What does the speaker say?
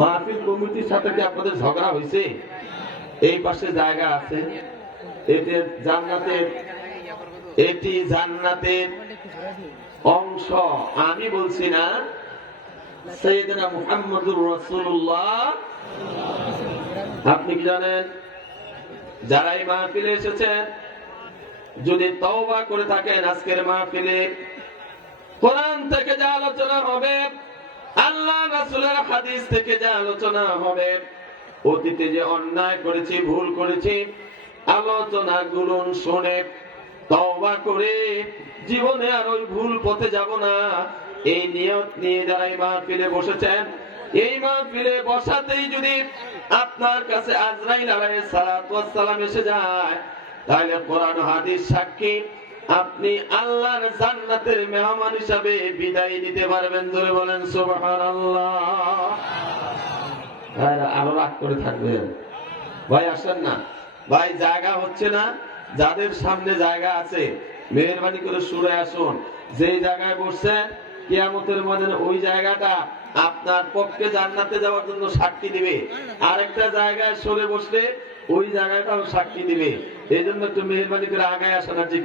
মাহফিল কমিটির সাথে কি আপনাদের ঝগড়া হয়েছে? এই পাশে জায়গা আছে, এটি জান্নাতের অংশ। আমি বলছি না, সাইয়েদনা মুহাম্মদুর রাসূলুল্লাহ। আপনি কি জানেন, যারা এই মাহফিলে এসেছেন, যদি তওবা করে থাকেন, আজকের মাহফিলে কোরআন থেকে যা আলোচনা হবে, আল্লাহ রাসূলের হাদিস থেকে যা আলোচনা হবে, অতীতে যে অন্যায় করেছি, ভুল করেছি, আলোচনাগুলো শুনে তওবা করে জীবনে আর ওই ভুল পথে যাব না, এই নিয়ত নিয়ে যারা এই মাহফিলে বসেছেন, এই মাহফিলে বসাতেই যদি আপনার কাছে আজরাইল আলাইহিস সালাতু ওয়াস সালাম এসে যায়, তাহলে কোরআন হাদিস সাক্ষী আপনি আল্লাহর জান্নাতের মেহমান হিসাবে বিদায় নিতে পারবেন। জোরে বলেন সুবহানাল্লাহ। আরো রাগ করে থাকবেন ভাই, আসেন না ভাই, জায়গা হচ্ছে না। যাদের সামনে জায়গা আছে মেহেরবানি করে সরে আসুন। যে জায়গায় বসছেন কিয়ামতের ময়দানে ওই জায়গাটা আপনার পক্ষে জান্নাতে যাওয়ার জন্য সাক্ষী দিবে। আরেকটা জায়গায় সরে বসলে ওই জায়গাটাও সাক্ষী দিবে। এই জন্য একটু মেহেরবানি করে আগায় আসেন।